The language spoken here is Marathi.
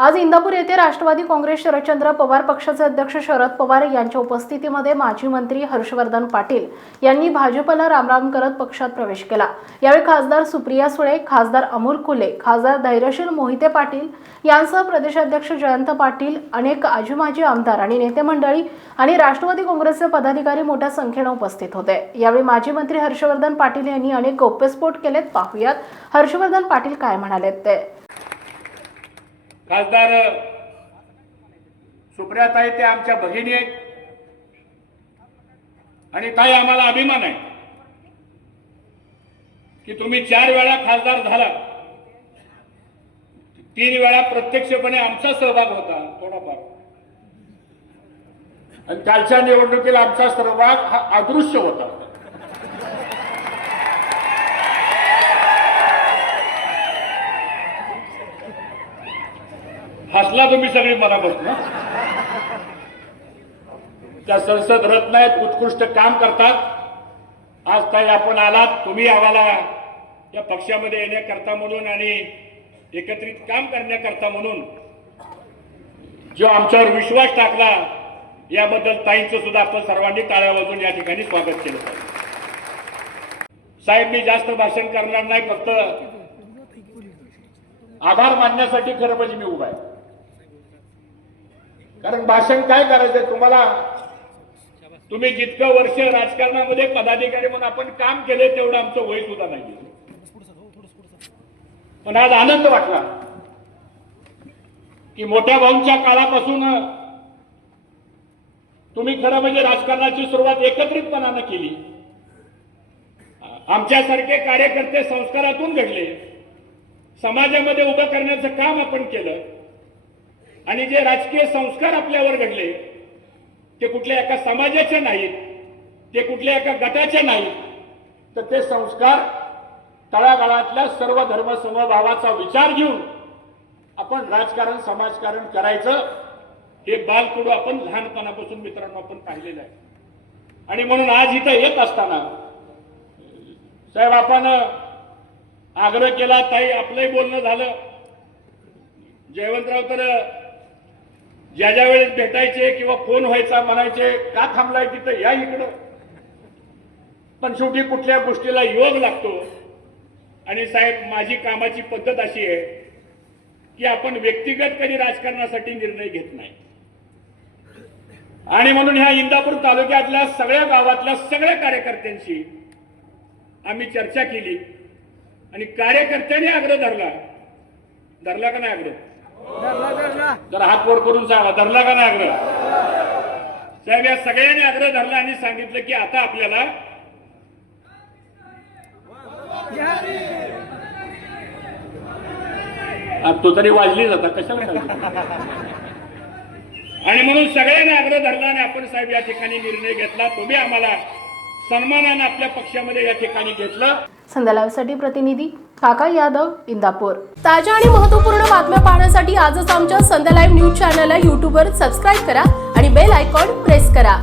आज इंदापूर येथे राष्ट्रवादी काँग्रेस शरदचंद्र पवार पक्षाचे अध्यक्ष शरद पवार यांच्या उपस्थितीमध्ये माजी मंत्री हर्षवर्धन पाटील यांनी भाजपला रामराम करत पक्षात प्रवेश केला. यावेळी खासदार सुप्रिया सुळे खासदार अमोल कुले खासदार धैर्यशील मोहिते पाटील यांसह प्रदेशाध्यक्ष जयंत पाटील अनेक आजी माजी आमदार आणि नेते मंडळी आणि राष्ट्रवादी काँग्रेसचे पदाधिकारी मोठ्या संख्येनं उपस्थित होते. यावेळी माजी मंत्री हर्षवर्धन पाटील यांनी अनेक गौप्यस्फोट केलेत. पाहुयात हर्षवर्धन पाटील काय म्हणाले ते. खासदार सुप्रियाताई ते आमच्या भगिनी आहेत. आणि ताई आम्हाला अभिमान आहे की तुम्ही चार वेळा खासदार झाला. तीन वेळा प्रत्यक्षपणे आमचा सहभाग होता. थोडाफार. आणि कालच्या निवडणुकीला आमचा सहभाग हा अदृश्य होता. हसला तुम्ही सगळी मनापासून त्या संसद रत्न आहेत उत्कृष्ट काम करतात. आज काही आपण आलात तुम्ही आम्हाला या पक्षामध्ये येण्याकरता म्हणून आणि एकत्रित काम करण्याकरता म्हणून जो आमच्यावर विश्वास टाकला याबद्दल ताईंचं सुद्धा आपण सर्वांनी टाळ्या वाजून या ठिकाणी स्वागत केलं. साहेब मी जास्त भाषण करणार नाही फक्त आभार मानण्यासाठी खरं म्हणजे मी उभा आहे. कारण भाषण काय करायचंय तुम्हाला? तुम्ही जितकं वर्ष राजकारणामध्ये पदाधिकारी म्हणून आपण काम केले तेवढं आमचं वय सुद्धा नाही पण आज आनंद वाटला की मोठ्या भाऊंच्या काळापासून तुम्ही खरं म्हणजे राजकारणाची सुरुवात एकत्रितपणानं केली. आमच्यासारखे कार्यकर्ते संस्कारातून घडले. समाजामध्ये उभं करण्याचं काम आपण केलं. आणि जे राजकीय संस्कार आपल्यावर घडले ते कुठल्या एका समाजाचे नाहीत ते कुठल्या एका गटाचे नाहीत तर ते संस्कार तळागाळातल्या सर्व धर्म समभावाचा विचार घेऊन आपण राजकारण समाजकारण करायचं हे बालकुडू आपण लहानपणापासून मित्रांनो आपण पाहिलेलं आहे. आणि म्हणून आज इथं येत असताना साहेब आपण आग्रह केला ताई आपलंही बोलणं झालं. जयवंतराव तर ज्या ज्या वेळेस भेटायचे किंवा फोन व्हायचा म्हणायचे का थांबलाय तिथं? या इकडं. पण शेवटी कुठल्या गोष्टीला योग लागतो. आणि साहेब माझी कामाची पद्धत अशी आहे की आपण व्यक्तिगत कधी राजकारणासाठी निर्णय घेत नाही. आणि म्हणून ह्या इंदापूर तालुक्यातल्या सगळ्या गावातल्या सगळ्या कार्यकर्त्यांशी आम्ही चर्चा केली. आणि कार्यकर्त्यांनी आग्रह धरला. धरला का नाही आग्रह? जर हात वर करून सांगा धरला का नाही आग्रह? साहेब या सगळ्यांनी आग्रह धरला आणि सांगितलं की आता आपल्याला तो तरी वाजली जाता कशाला? आणि म्हणून सगळ्यांनी आग्रह धरला आणि आपण साहेब या ठिकाणी निर्णय घेतला. तुम्ही आम्हाला सन्मानानं आपल्या पक्षामध्ये या ठिकाणी घेतलं. संध्या लाईव्हसाठी प्रतिनिधी काका यादव इंदापूर. ताज्या आणि महत्त्वपूर्ण बातम्या पाहण्यासाठी आजच आमच्या संध्या लाईव्ह न्यूज चॅनलला यूट्यूबवर सबस्क्राईब करा आणि बेल आयकॉन प्रेस करा.